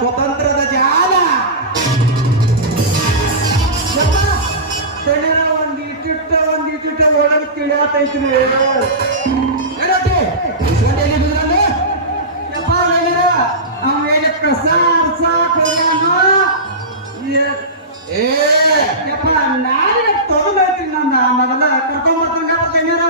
ಸ್ವತಂತ್ರದ ಜಾಲ ಒಂದಿಟ್ಟು ಒಳಗೆ ತಿಳಿಯಾತೈತ್ರಿ ನಾನು ತಗೊಂಡ್ರಿ ನನ್ನ ಮೊದಲ ಕರ್ಕೊಂಡ್ಬರ್ತೀನಿ ಬರ್ತೇನಾರ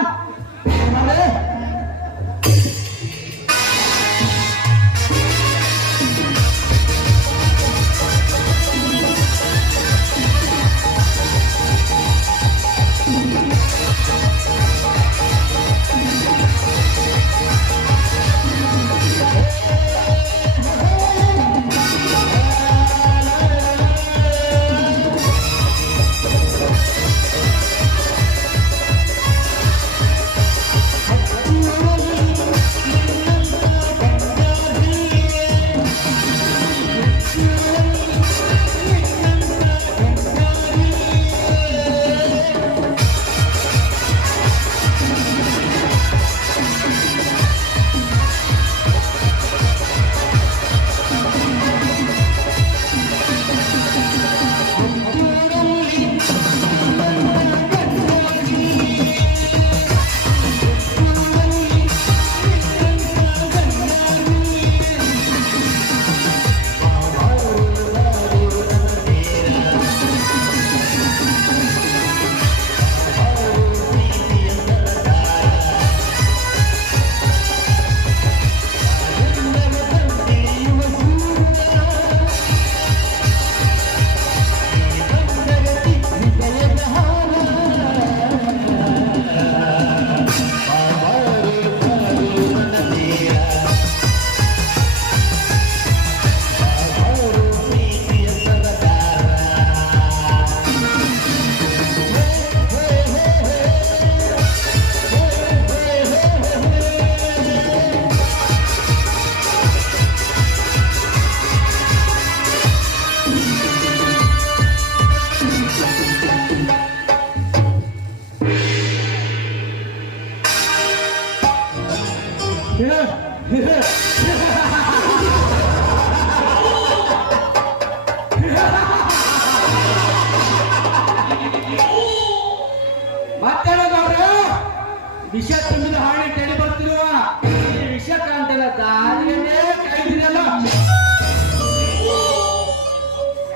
ವಿಷ ತುಂಬಿದ ಹಾಡಿ ಕೇಳಿ ಬರ್ತಿರುವ ಈ ವಿಷ ಕಾಂತಲ್ಲ ದಾರಿಯನ್ನೇ ಕಾಯ್ದಿರಲ್ಲ.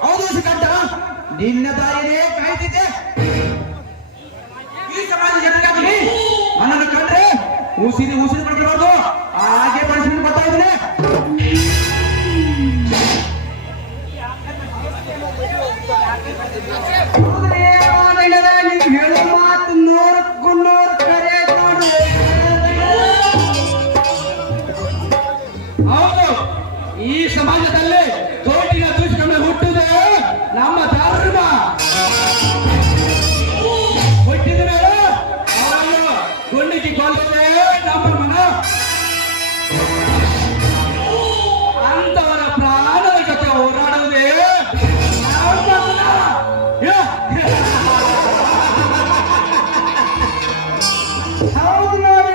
ಹೌದು ಶ್ರೀಕಂಠ, ನಿನ್ನ ದಾರಿಯನ್ನೇ ಕಾಯ್ದಿದ್ದೆ. ಈ ಸಮಾಜ ಜನರಿಗಾಗಿ ನನ್ನನ್ನು ಕಂಡ್ರೆ ಉಸಿರು ಬಿಡಬಾರ್ದು, ಹಾಗೆ ಮನುಷ್ಯನ ಬರ್ತಾ ಇದ್ದೇನೆ. ಹೇಳೋ ಮಾತು ನೋಡ್ಕೊಂಡು ಹೌದು, ಈ ಸಮಾಜದಲ್ಲಿ ತೋಟಿನ ದೂಷಣೆ ಹುಟ್ಟುವುದೇ ನಮ್ಮ ಧರ್ಮ. ಹುಟ್ಟಿದ ಮೇಲೆ ಅವರನ್ನು ಗುಂಡಿಗೆ ಕೊಲ್ಲುವುದೇ ನಮ್ಮ ಮನ. ಅಂತವರ ಪ್ರಾಣದ ಜೊತೆ ಹೋರಾಡುವುದೇ ನಮ್ಮ ಮನ. ಹೌದು ನೋಡಿ,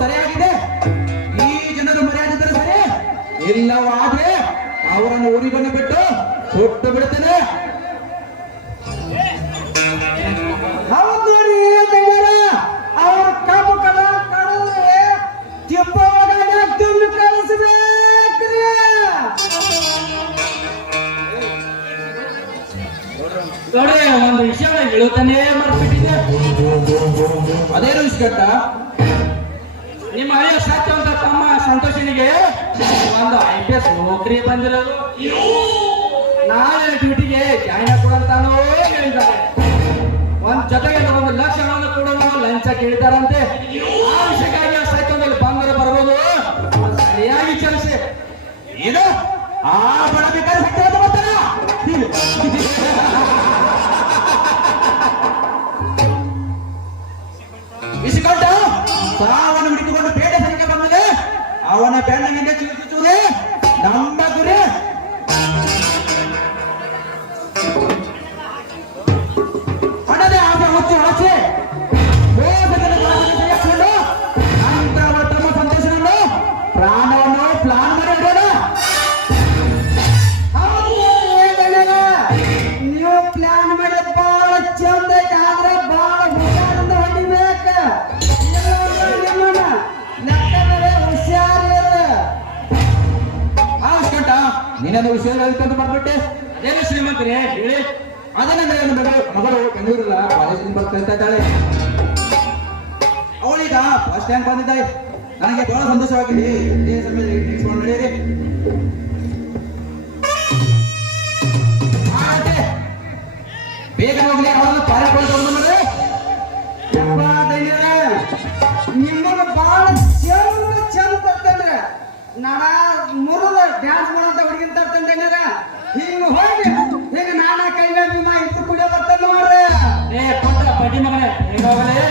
ಸರಿಯಾಗಿದೆ. ಈ ಜನರು ಮರ್ಯಾದೆ ಸರಿ ಇಲ್ಲವಾದ್ರೆ ಅವರನ್ನು ಊರಿಗಳನ್ನು ಬಿಟ್ಟು ಸುಟ್ಟು ಬಿಡುತ್ತೇನೆ. ಹೌದು ನೋಡಿ, ಅವರ ಕಬ್ಬು ಕಡಿದ್ರೆ ತಿಪ್ಪವನ್ನು ಕಳಿಸ್ಬೇಕ್ರಿ. ನೋಡಿ, ಒಂದು ವಿಷಯ ಹೇಳುತ್ತಾನೆ ಮರ್ಬಿಟ್ಟಿದೆ. ಅದೇನು ಇಸ್ಕಟ್ಟ, ನಿಮ್ಮ ಹಳೆಯ ಸತ್ಯವಂತ ತಮ್ಮ ಸಂತೋಷನಿಗೆ ಒಂದು IPS ನೌಕರಿ ಬಂದಿರೋದು. ನಾಳೆ ಡ್ಯೂಟಿಗೆ ಜಾಯ್ನ್ ಕೂಡ ವಿಷಯ ಕೇಳಿದಾರಂತೆ. ಆ ವಿಷಯಕ್ಕಾಗಿ ಆ ಸೈಕಲ್ನಲ್ಲಿ ಬಂದರೆ ಬರ್ಬೋದು. ಸರಿಯಾಗಿ ವಿಚಾರಿಸಿ. ಇದು ಆ ಬಡ ಬೇಕಾದ್ರೆ ಸತ್ಯ ಬರ್ತಾನ ಇಸಿಕೊಂಡ ಸಾವನ್ನು ಹಿಡಿದುಕೊಂಡು ಬೇಡ ಸರಿಗೆ ಬಂದಿದೆ. ಅವನ ಬೆಣ್ಣಗಿಂದ ಚಿಗುರಿಸುವುದೇ ನಮ್ಮ ಗುರಿ. ಹಣದೇ ಆಸೆ ಹೊಚ್ಚಿ ಹೊಚ್ಚಿ ನಂತರ ಅವರ ತಮ್ಮ ಸಂದೇಶವನ್ನು ಪ್ರಾಣವನ್ನು ಪ್ಲಾನ್ ಮಾಡಿರೋಣ. ನೀವು ಪ್ಲಾನ್ ಮಾಡಿದ ಬಹಳ ಚಂದ ಐತೆ, ಆದ್ರೆ ಬಹಳ ಹುಷಾರಿಂದ ಹೊಡಿಬೇಕ. ಲೆಕ್ಕದಲ್ಲಿ ಹುಷಾರಿಲ್ಲ. ಆಸ್ಕೊಂಡ ನೀನೊಂದು ವಿಷಯ ಹೇಳ್ಕೊಂಡು ಬರ್ಬಿಟ್ಟೆ. ಅದೇನು ಶ್ರೀಮಂತರೇ ಹೇಳಿ. ಅದನ್ನ ನನ್ನ ಮಗಳು ಬೆಂಗಳೂರಿಲ್ಲ ಕಾಲೇಜಿನ ಬರ್ತಾ ಇದ್ದಾಳೆ. ಅವಳೀಗ ಫಸ್ಟ್ ರ್ಯಾಂಕ್ ಬಂದಿದ್ದಾಳೆ. ನನಗೆ ಬಹಳ ಸಂತೋಷವಾಗಿದೆ. ನಡೆಯಿರಿ. ಬೇಗ ಹೋಗ್ಲಿ ಅವರನ್ನು ಪಾರಿಕೊಳ್ಳೋದು ನೋಡಿ. ನಿಮ್ಮನ್ನು ಬಹಳ ಚಂದ ತರ್ತಂದ್ರೆ ನಾನ ಮುರಿದ ಡ್ಯಾನ್ಸ್ ಮಾಡೋಂತ ಹುಡುಗಿನ ತರ್ತಂದ್ರೆ ಹಿಂಗ ಹೋಗಿ ಈಗ ನಾನ ಕೈಲ ನಿಮ್ಮ ಇಟ್ಟು ಕುಡಿಯೋ ಬರ್ತಂದ ಮಾಡ್ರೆ. ಕೊಟ್ಟ ಪಟ್ಟಿ ಮಗನೇ ಹೇಗ ಹೋಗಲೇ.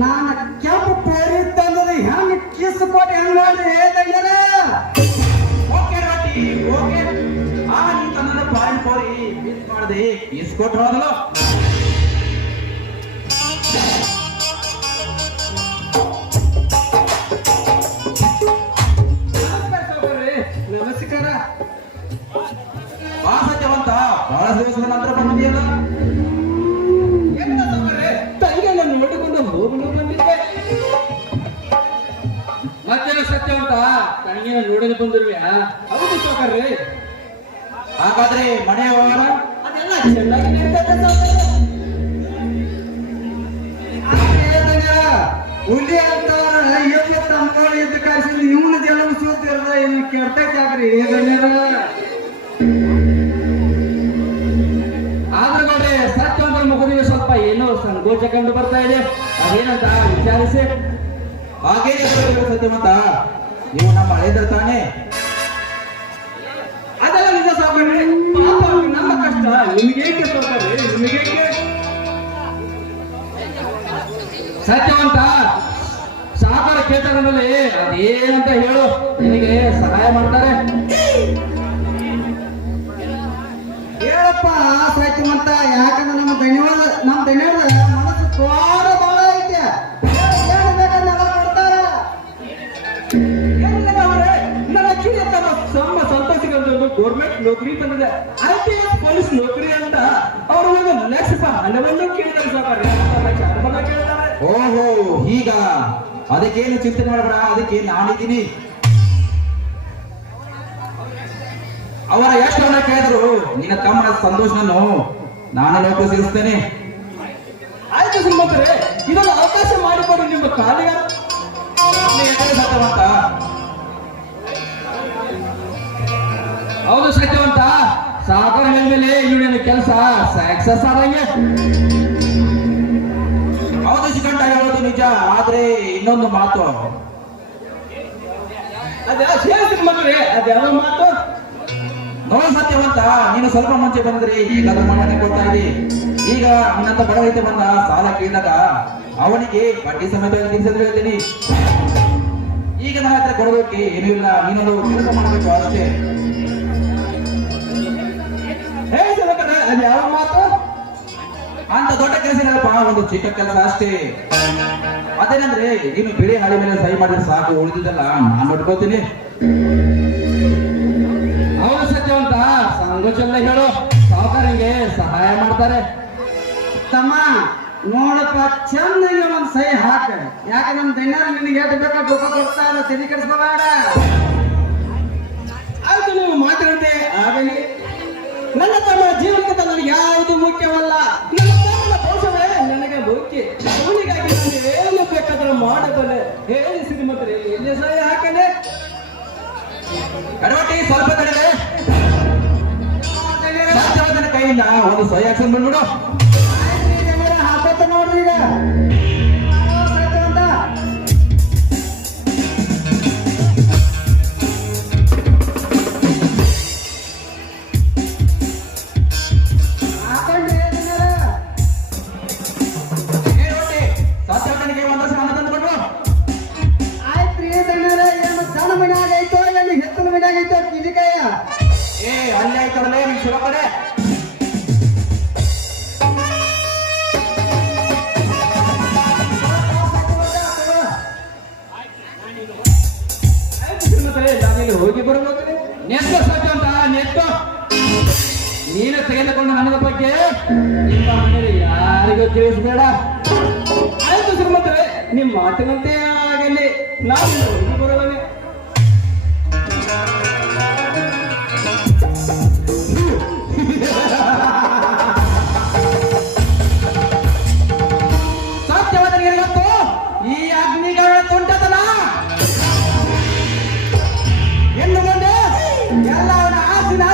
ನಾನು ಕೆಂಪು ಪೇರಿ ತಂದದ ಹೆಂಗ್ ಕಿಸ್ ಕೊಟ್ಟು ಹೆಂಗ್ ಮಾಡ್ರಿ ದಂಡರ. ಓಕೆ ರೊಟ್ಟಿ ಓಕೆ. ಆ ನೀ ತಂದ ಪಾರಿನ ಪೋರಿ ಮಿಸ್ ಮಾಡದೆ ಇಸ್ಕೊಟ್ಟು ಹೋದಲ್ಲ. ನಮಸ್ಕಾರ. ಬಾ ಸತ್ಯವಂತ ಬಹಳ ದಿವಸದ ನಂತರ ಬಂದಿದೆಯಲ್ಲ. ತಂಗಿಯನ್ನು ನೋಡಿಕೊಂಡು ಹೋಗಲು ಬಂದಿದ್ದೆ. ಮತ್ತೇನು ಸತ್ಯವಂತ ತಂಗಿನ ನೋಡಲು ಬಂದಿರುವ್ಯಾ? ಹೌದು ಸೌಕರ್ಯ. ಹಾಗಾದ್ರೆ ಮನೆ ವ್ಯವಹಾರ ಅದೆಲ್ಲ ಚೆನ್ನಾಗಿ ನಡೀತದೆ ಸೌಕರ್ಯ. ಹುಲಿ ಅಂತವ್ರ ಎಲ್ಲಿ ತಮ್ಮಗಳು ಎದ್ದು ಕಾಯಿಸಿ ಇವನ ಜನ್ಮ ಸೋತಿರದ ಇನ್ನು ಕೆಡ್ತೈತೆ ಆಗ್ರಿ ಆದ್ರೆ ನೋಡಿ ಸತ್ಯವಂತರ ಮುಖದಲ್ಲಿ ಸ್ವಲ್ಪ ಏನೋ ಸಂಕೋಚ ಕಂಡು ಬರ್ತಾ ಇದೆ. ಅದೇನಂತ ವಿಚಾರಿಸಿ. ಹಾಗೇನೆ ಸತ್ಯವಂತ ನೀವು ನಮ್ಮ ಹಳೆದ್ರ ತಾನೇ? ಅದೆಲ್ಲ ನಿಜ ಸೌಕರ್ಯ. ಪಾಪ ನಮ್ಮ ಕಷ್ಟ ನಿಮಗೇಕೆ ಸೌಕರ್ಯ ನಿಮಗೇಕೆ. ಸತ್ಯವಂತ ಸಹಕಾರ ಕ್ಷೇತ್ರದಲ್ಲಿ ಅದೇನಂತ ಹೇಳು, ನಿನಗೆ ಸಹಾಯ ಮಾಡ್ತಾರೆ. ಹೇಳಪ್ಪ ನೋಡಪ್ಪ ಶ್ರೀಮಂತ, ಯಾಕಂದ್ರೆ ನಮ್ಮ ದಣಿವಾದ ಮನಸ್ಸು ತೋರ ಬಾಳ ಐತೆ. ಏನ್ ಬೇಕಂದೆಲ್ಲ ಕೊಡ್ತಾರ. ಏನಿಲ್ಲ ಅವ್ರೆ, ನನ್ನ ಕಿರಿಯ ತಮ್ಮ ಸಂತೋಷಗೊಂದು ಗೌರ್ಮೆಂಟ್ ನೌಕರಿ ಬಂದಿದೆ, IPS ಪೊಲೀಸ್ ನೌಕರಿ ಅಂತ ಅವರು ಒಂದು ಲಕ್ಷ ಹಣವನ್ನು ಕೇಳಿದ್ದಾರೆ ಸಾಕಾರ, ಕೇಳ್ತಾರೆ. ಓಹೋ, ಈಗ ಅದಕ್ಕೇನು ಚಿಂತೆ ಮಾಡಬೇಡ, ಅದಕ್ಕೆ ನಾನಿದ್ದೀನಿ. ಅವರ ಎಷ್ಟು ಹಣ ಕೇಳಿದ್ರು ನಿನ್ನ ತಮ್ಮನ ಸಂತೋಷವನ್ನು ನಾನು ನೌಕರಿ ಸೇರಿಸ್ತೇನೆ. ಆಯ್ತು ಶ್ರೀಮಂತರೇ, ಇದನ್ನು ಅವಕಾಶ ಮಾಡಿಕೊಡು ನಿಮ್ಮ ಕಾಲಿಗ ಸತ್ಯವಂತ. ಹೌದು ಸತ್ಯವಂತ, ಸಾಕಾರ ಹೇಳಿದ್ಮೇಲೆ ಇವಳಿನ ಕೆಲಸ ಸಕ್ಸಸ್ ಆದಂಗೆ. ಹೌದು ಶ್ರೀಕಂಠ ಹೇಳೋದು ನಿಜ, ಆದ್ರೆ ಇನ್ನೊಂದು ಮಾತು. ಅದೇ ಶ್ರೀಮಂತರೇ, ಅದ್ಯಾವ ಮಾತು? ನೋಡಿ ಸತ್ಯವಂತ, ನೀನು ಸ್ವಲ್ಪ ಮುಂಚೆ ಬಂದ್ರೆ ಈಗ ಅದು ಮನೆ ಕೊಡ್ತಾ ಇದ್ದಿ. ಈಗ ನಿನ್ನಂತ ಬಡ ರೈತ ಬಂದ ಸಾಲ ಕೇಳಿದಾಗ ಅವನಿಗೆ ಬಡ್ಡಿ ಸಮೇತವಾಗಿ ತಿಳಿಸಿದ್ರೆ ಹೇಳ್ತೀನಿ. ಈಗ ನನ್ನ ಹತ್ರ ಕೊಡೋದಕ್ಕೆ ಏನೂ ಇಲ್ಲ, ನೀನೊಂದು ಕೆಲಸ ಮಾಡಬೇಕು ಅಷ್ಟೇ. ಅದು ಯಾವ ಮಾತು? ಅಂತ ದೊಡ್ಡ ಕೆಲಸ ಏನಪ್ಪ, ಒಂದು ಚಿಕ್ಕ ಕೆಲಸ ಅಷ್ಟೇ. ಅದೇನಂದ್ರೆ ನೀನು ಬಿಳಿ ಹಾಳಿ ಮೇಲೆ ಸಹಿ ಮಾಡಿದ್ರೆ ಸಾಕು, ಉಳಿದಿದ್ದಲ್ಲ ನಾನು ನೋಡ್ಕೋತೀನಿ. ಹೌದು ಸತ್ಯವಂತ, ಸಂಗೋಚಲ್ಲ ಹೇಳು, ಸಾವುಕಾರಿಗೆ ಸಹಾಯ ಮಾಡ್ತಾರೆ. ತಮ್ಮ ನೋಡಪ್ಪ, ಚಂದಾಗಿ ಒಂದ್ ಸಹಿ ಹಾಕ. ಯಾಕೆ ನಮ್ ದಣ್ಯಾರ ನಿನಗೆ ಎಷ್ಟು ಬೇಕಾ ದುಃಖ ಕೊಡ್ತಾರ, ತಲೆ ಕೆಡಿಸ್ಕೋಬೇಡ. ಆಯ್ತು, ನೀವು ಮಾತಾಡದೆ ಆಗಲಿ. ನನ್ನ ತಮ್ಮ ಜೀವನಕ್ಕೆ ನನಗೆ ಯಾವುದು ಮುಖ್ಯವಲ್ಲ, ನನ್ನ ತಮ್ಮನ ಭವಿಷ್ಯವೇ ನನಗೆ ಮುಖ್ಯ. ಅವನಿಗಾಗಿ ನಾನು ಏನು ಬೇಕಾದ್ರೂ ಮಾಡಬಲ್ಲೆ. ಹೇಳಿ ಶ್ರೀಮಂತರೇ, ಎಲ್ಲಿ ಸಹಿ ಹಾಕಲೇ? ಕಡವಟ್ಟಿ ಸ್ವಲ್ಪ ತಡೆದೆ, ಸತ್ಯವಂತನ ಕೈಯಿಂದ ಒಂದು ಸಹಿ ಹಾಕ್ಸನ್ ಬಂದ್ಬಿಡು. ಹಾಕತ್ತ ನೋಡ್ರಿ ಈಗ ಸತ್ಯವಂತ. ಸತ್ಯವಂತನಿಗೆ ಒಂದು ಹಣ ತಂದುಕೊಟ್ಟು. ಆಯ್ತ್ರಿ ದಣ್ಯರ, ಏನು ಸಣ್ಣ ಮನ್ಯಾಗ ಐತೋ ಏನು ಹೆತ್ತನ ಮನ್ಯಾಗ ಐತೋ ಕಿಲಿಕಾಯ? ಅಲ್ಲಿ ಆಯ್ತವಲ್ಲೇ ನೀವು ಚಲೋ ಕಡೆ. ಹೋಗಿ ಬರಬೇಕು. ನೆಟ್ಟು ಸತ್ಯವಂತ, ನೆಟ್ಟು ನೀನು ತೆಗೆದುಕೊಂಡು ಹಣದ ಬಗ್ಗೆ ನಿಮ್ಮ ಮನೆಯಲ್ಲಿ ಯಾರಿಗೂ ತಿಳಿಸಬೇಡ. ಆಯ್ತು ಶ್ರೀಮಂತರೇ, ನಿಮ್ಮ ಮಾತಿನಂತೆ ಆಗಲಿ, ನಾನು ಹೋಗಿ ಬರುವನೆ. ಸತ್ಯವಂತನಿಗೆ ಗೊತ್ತು ಈ ಅಗ್ನಿಗಳ ತುಂಟತನ. ಹೆಣ್ಣು ಬಂದೆ ಎಲ್ಲ ಅವನ ಆಸ್ತಿನ